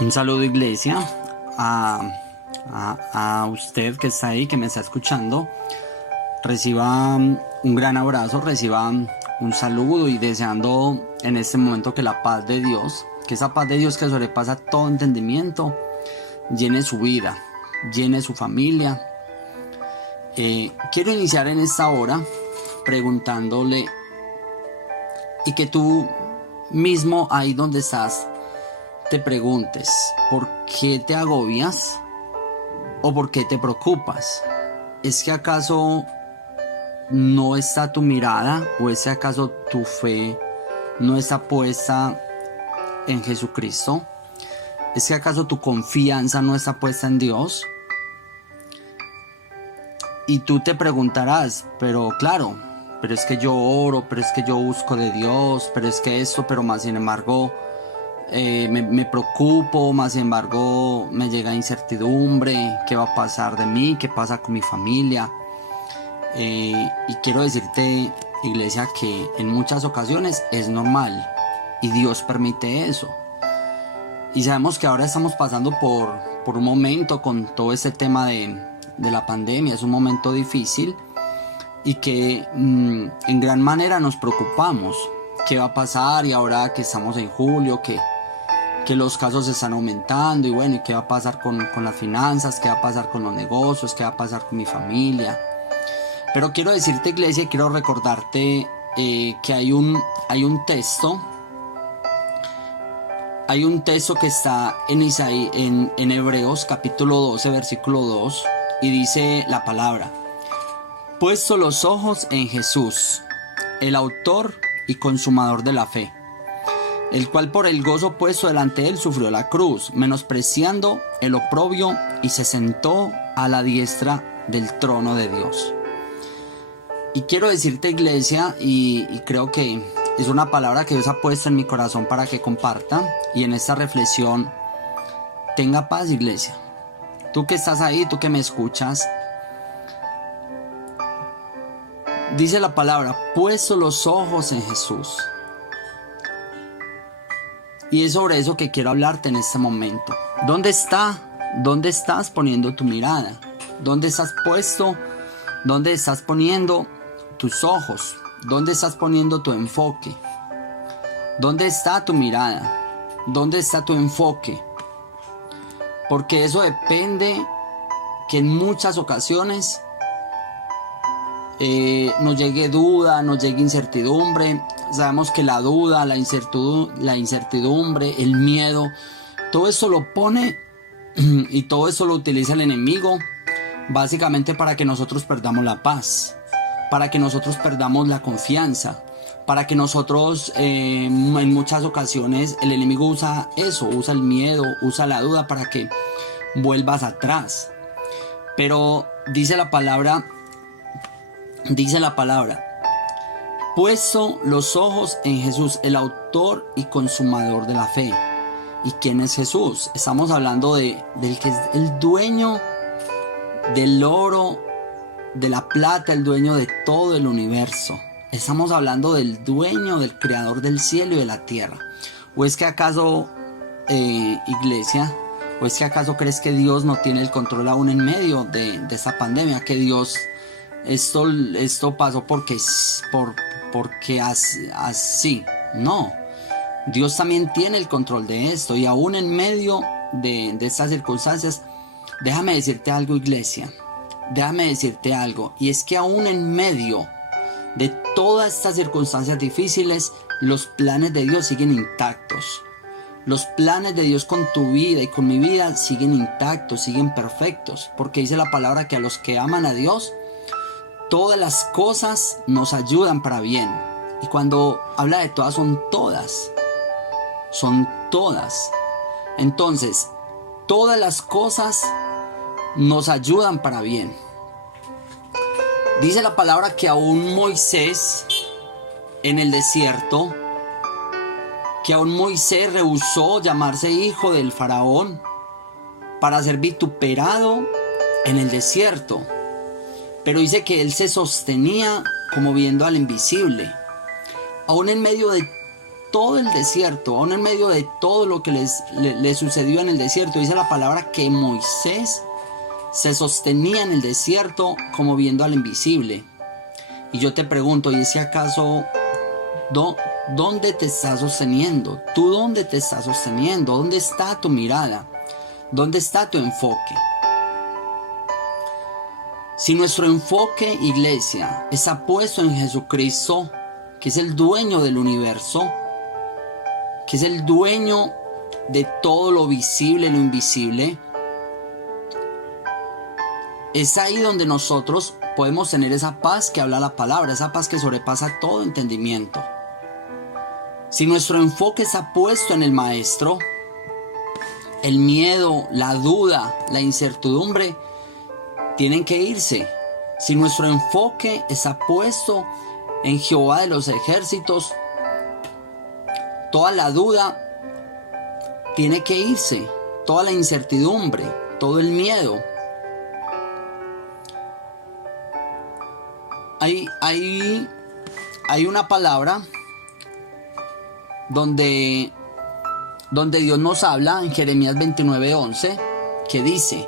Un saludo, iglesia, a, a usted que está ahí, que me está escuchando. Reciba un gran abrazo, reciba un saludo y deseando en este momento que la paz de Dios, que esa paz de Dios que sobrepasa todo entendimiento, llene su vida, llene su familia. Quiero iniciar en esta hora preguntándole, y que tú mismo ahí donde estás te preguntes, ¿por qué te agobias o por qué te preocupas? ¿Es que acaso no está tu mirada, o es que acaso tu fe no está puesta en Jesucristo? ¿Es que acaso tu confianza no está puesta en Dios? Y tú te preguntarás, pero es que yo oro, pero es que yo busco de Dios, pero es que esto, pero más sin embargo me preocupo, más sin embargo me llega incertidumbre, ¿qué va a pasar de mí? ¿Qué pasa con mi familia? Y quiero decirte, iglesia, que en muchas ocasiones es normal y Dios permite eso. Y sabemos que ahora estamos pasando por un momento con todo este tema de la pandemia. Es un momento difícil y que en gran manera nos preocupamos. ¿Qué va a pasar? Y ahora que estamos en julio, que los casos están aumentando, y bueno, ¿y qué va a pasar con las finanzas? ¿Qué va a pasar con los negocios? ¿Qué va a pasar con mi familia? Pero quiero decirte, iglesia, quiero recordarte que hay un texto. Hay un texto que está en Hebreos capítulo 12, versículo 2, y dice la palabra: puesto los ojos en Jesús, el autor y consumador de la fe, el cual por el gozo puesto delante de él sufrió la cruz, menospreciando el oprobio, y se sentó a la diestra del trono de Dios. Y quiero decirte, iglesia, y creo que es una palabra que Dios ha puesto en mi corazón para que comparta, y en esta reflexión tenga paz, iglesia. Tú que estás ahí, tú que me escuchas, dice la palabra: puesto los ojos en Jesús. Y es sobre eso que quiero hablarte en este momento. ¿Dónde estás poniendo tu mirada? ¿Dónde estás puesto? ¿Dónde estás poniendo tus ojos? ¿Dónde estás poniendo tu enfoque? ¿Dónde está tu mirada? ¿Dónde está tu enfoque? Porque eso depende, que en muchas ocasiones nos llegue duda, nos llegue incertidumbre. Sabemos que la duda, la incertidumbre, el miedo, todo eso lo pone y todo eso lo utiliza el enemigo básicamente para que nosotros perdamos la paz, para que nosotros perdamos la confianza, para que nosotros en muchas ocasiones el enemigo usa eso, usa el miedo, usa la duda para que vuelvas atrás. Pero dice la palabra, puesto los ojos en Jesús, el autor y consumador de la fe. ¿Y quién es Jesús? Estamos hablando del que es el dueño del oro, de la plata, el dueño de todo el universo. Estamos hablando del dueño, del creador del cielo y de la tierra. ¿O es que acaso, iglesia, o es que acaso crees que Dios no tiene el control aún en medio de esta pandemia? Que Dios, esto pasó porque así. No, Dios también tiene el control de esto, y aún en medio de estas circunstancias, déjame decirte algo, iglesia, déjame decirte algo, y es que aún en medio de todas estas circunstancias difíciles, los planes de Dios siguen intactos. Los planes de Dios con tu vida y con mi vida siguen intactos, siguen perfectos, porque dice la palabra que a los que aman a Dios, todas las cosas nos ayudan para bien. Y cuando habla de todas, son todas. Son todas. Entonces, todas las cosas nos ayudan para bien. Dice la palabra que aún Moisés en el desierto, que aún Moisés rehusó llamarse hijo del faraón para ser vituperado en el desierto. Pero dice que él se sostenía como viendo al invisible. Aún en medio de todo el desierto, aún en medio de todo lo que les sucedió en el desierto, dice la palabra que Moisés se sostenía en el desierto como viendo al invisible. Y yo te pregunto, ¿y si acaso dónde te estás sosteniendo? ¿Tú dónde te estás sosteniendo? ¿Dónde está tu mirada? ¿Dónde está tu enfoque? Si nuestro enfoque, iglesia, está puesto en Jesucristo, que es el dueño del universo, que es el dueño de todo lo visible y lo invisible, es ahí donde nosotros podemos tener esa paz que habla la palabra, esa paz que sobrepasa todo entendimiento. Si nuestro enfoque está puesto en el Maestro, el miedo, la duda, la incertidumbre tienen que irse. Si nuestro enfoque está puesto en Jehová de los ejércitos, toda la duda tiene que irse, toda la incertidumbre, todo el miedo. Hay una palabra donde Dios nos habla en Jeremías 29:11, que dice: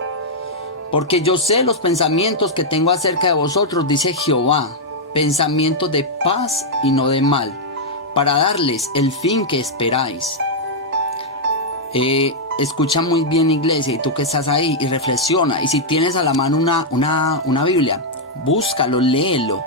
porque yo sé los pensamientos que tengo acerca de vosotros, dice Jehová, pensamientos de paz y no de mal, para darles el fin que esperáis. Escucha muy bien, iglesia, y tú que estás ahí, y reflexiona. Y si tienes a la mano una Biblia, búscalo, léelo.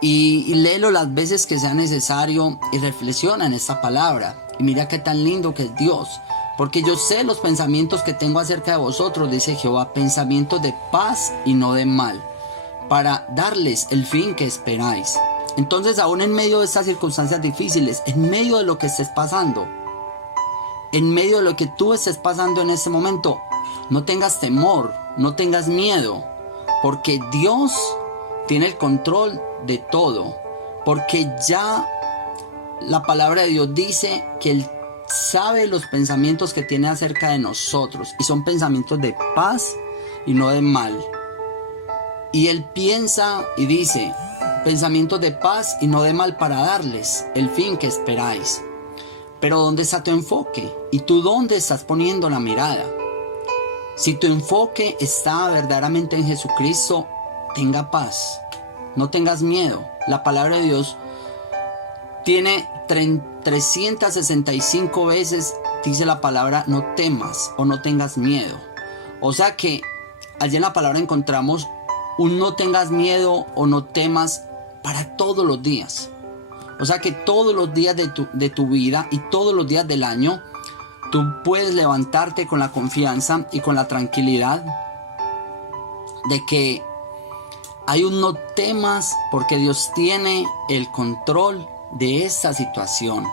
Y léelo las veces que sea necesario y reflexiona en esta palabra. Y mira qué tan lindo que es Dios. Porque yo sé los pensamientos que tengo acerca de vosotros, dice Jehová, pensamientos de paz y no de mal, para darles el fin que esperáis. Entonces, aún en medio de estas circunstancias difíciles, en medio de lo que estés pasando, en medio de lo que tú estés pasando en este momento, no tengas temor, no tengas miedo, porque Dios tiene el control de todo, porque ya la palabra de Dios dice que Él sabe los pensamientos que tiene acerca de nosotros, y son pensamientos de paz y no de mal. Y Él piensa y dice: pensamientos de paz y no de mal, para darles el fin que esperáis. Pero ¿dónde está tu enfoque? ¿Y tú dónde estás poniendo la mirada? Si tu enfoque está verdaderamente en Jesucristo, tenga paz, no tengas miedo. La palabra de Dios tiene 365 veces, dice la palabra, no temas o no tengas miedo. O sea que allí en la palabra encontramos un no tengas miedo o no temas para todos los días. O sea que todos los días de tu vida y todos los días del año, tú puedes levantarte con la confianza y con la tranquilidad de que hay un no temas, porque Dios tiene el control de esta situación.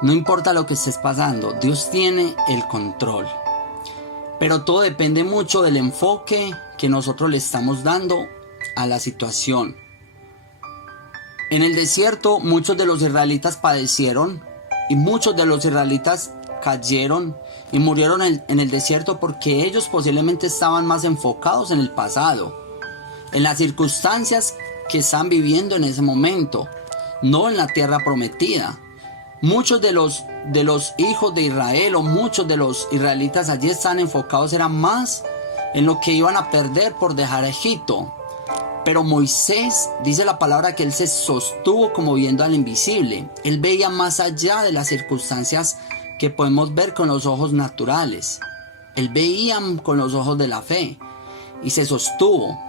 No importa lo que estés pasando, Dios tiene el control. Pero todo depende mucho del enfoque que nosotros le estamos dando a la situación. En el desierto muchos de los israelitas padecieron, y muchos de los israelitas cayeron y murieron en el desierto, porque ellos posiblemente estaban más enfocados en el pasado, en las circunstancias que están viviendo en ese momento, no en la tierra prometida. Muchos de los hijos de Israel, o muchos de los israelitas allí están enfocados, eran más en lo que iban a perder por dejar Egipto. Pero Moisés, dice la palabra, que él se sostuvo como viendo al invisible. Él veía más allá de las circunstancias que podemos ver con los ojos naturales. Él veía con los ojos de la fe y se sostuvo.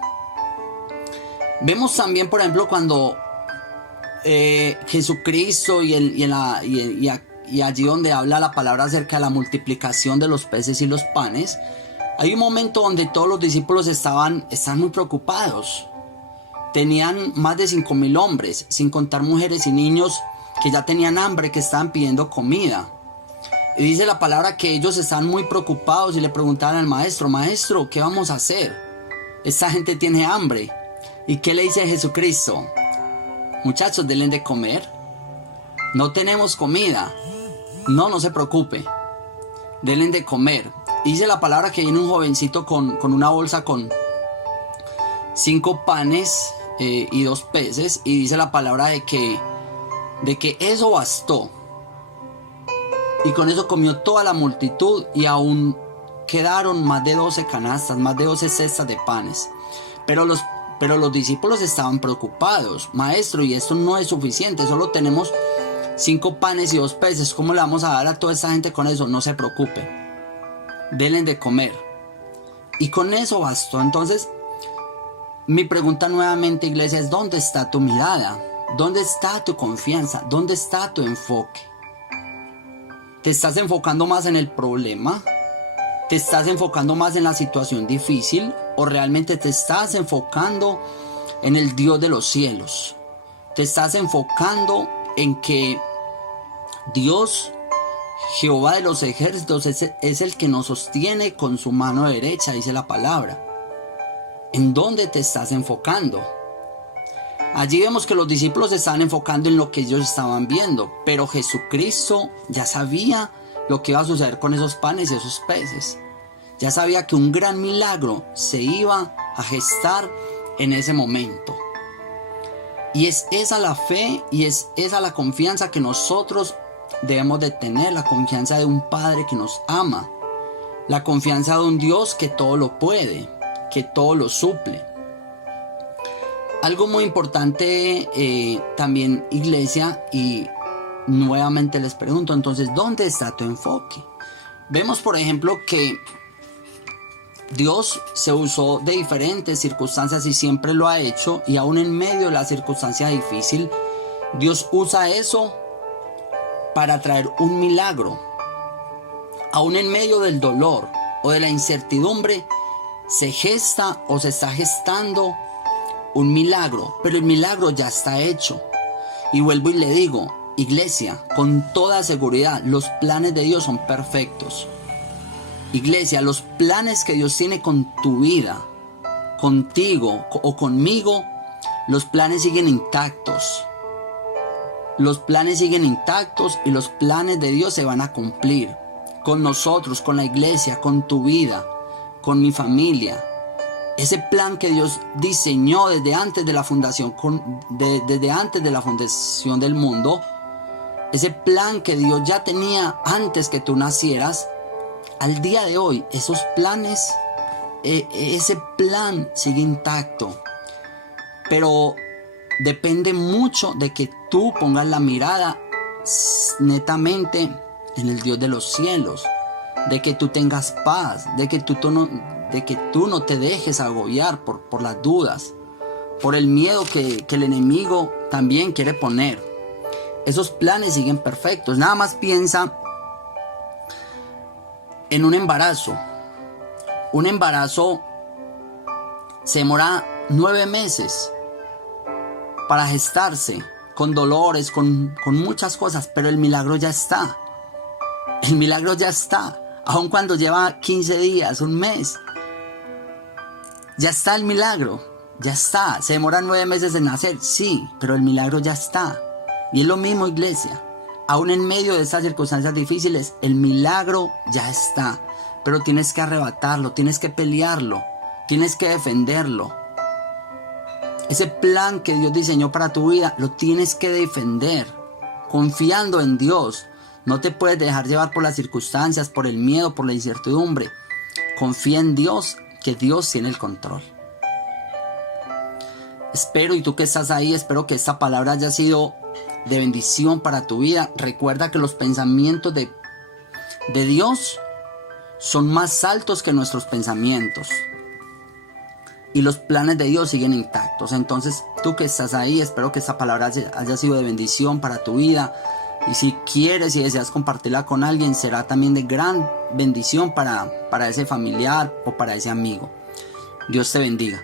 Vemos también, por ejemplo, cuando Jesucristo y allí donde habla la palabra acerca de la multiplicación de los peces y los panes, hay un momento donde todos los discípulos están muy preocupados. Tenían más de 5,000 hombres, sin contar mujeres y niños que ya tenían hambre, que estaban pidiendo comida. Y dice la palabra que ellos estaban muy preocupados y le preguntaban al maestro: maestro, ¿qué vamos a hacer? Esta gente tiene hambre. ¿Y qué le dice a Jesucristo? Muchachos, denle de comer. No tenemos comida. No se preocupe. Denle de comer. Y dice la palabra que viene un jovencito con una bolsa con 5 panes y 2 peces. Y dice la palabra de que de que eso bastó. Y con eso comió toda la multitud y aún quedaron más de 12 canastas, más de 12 cestas de panes. Pero los discípulos estaban preocupados. Maestro, y esto no es suficiente, solo tenemos 5 panes y 2 peces. ¿Cómo le vamos a dar a toda esta gente con eso? No se preocupe. Denle de comer. Y con eso bastó. Entonces, mi pregunta nuevamente, iglesia, es: ¿dónde está tu mirada? ¿Dónde está tu confianza? ¿Dónde está tu enfoque? ¿Te estás enfocando más en el problema? ¿Te estás enfocando más en la situación difícil? ¿O realmente te estás enfocando en el Dios de los cielos? ¿Te estás enfocando en que Dios, Jehová de los ejércitos, es el que nos sostiene con su mano derecha, dice la palabra? ¿En dónde te estás enfocando? Allí vemos que los discípulos se estaban enfocando en lo que ellos estaban viendo, pero Jesucristo ya sabía lo que iba a suceder con esos panes y esos peces. Ya sabía que un gran milagro se iba a gestar en ese momento. Y es esa la fe y es esa la confianza que nosotros debemos de tener, la confianza de un Padre que nos ama, la confianza de un Dios que todo lo puede, que todo lo suple. Algo muy importante también, iglesia, y nuevamente les pregunto, entonces, ¿dónde está tu enfoque? Vemos, por ejemplo, que Dios se usó de diferentes circunstancias y siempre lo ha hecho, y aún en medio de la circunstancia difícil, Dios usa eso para traer un milagro. Aún en medio del dolor o de la incertidumbre, se gesta o se está gestando un milagro, pero el milagro ya está hecho. Y vuelvo y le digo, iglesia, con toda seguridad, los planes de Dios son perfectos. Iglesia, los planes que Dios tiene con tu vida, contigo o conmigo, los planes siguen intactos. Los planes siguen intactos y los planes de Dios se van a cumplir. Con nosotros, con la iglesia, con tu vida, con mi familia. Ese plan que Dios diseñó desde antes de la fundación, desde antes de la fundación del mundo, ese plan que Dios ya tenía antes que tú nacieras, al día de hoy, esos planes, ese plan sigue intacto. Pero depende mucho de que tú pongas la mirada netamente en el Dios de los cielos, de que tú tengas paz, de que tú no te dejes agobiar por las dudas, por el miedo que el enemigo también quiere poner. Esos planes siguen perfectos. Nada más piensa en un embarazo. Un embarazo se demora 9 meses para gestarse, con dolores, con muchas cosas, pero el milagro ya está. El milagro ya está. Aun cuando lleva 15 días, un mes, ya está el milagro, ya está. Se demora 9 meses en nacer, sí, pero el milagro ya está. Y es lo mismo, iglesia. Aún en medio de estas circunstancias difíciles, el milagro ya está. Pero tienes que arrebatarlo, tienes que pelearlo, tienes que defenderlo. Ese plan que Dios diseñó para tu vida, lo tienes que defender, confiando en Dios. No te puedes dejar llevar por las circunstancias, por el miedo, por la incertidumbre. Confía en Dios, que Dios tiene el control. Espero, y tú que estás ahí, espero que esta palabra haya sido de bendición para tu vida. Recuerda que los pensamientos de Dios son más altos que nuestros pensamientos. Y los planes de Dios siguen intactos. Entonces, tú que estás ahí, espero que esta palabra haya sido de bendición para tu vida. Y si quieres y deseas compartirla con alguien, será también de gran bendición para ese familiar o para ese amigo. Dios te bendiga.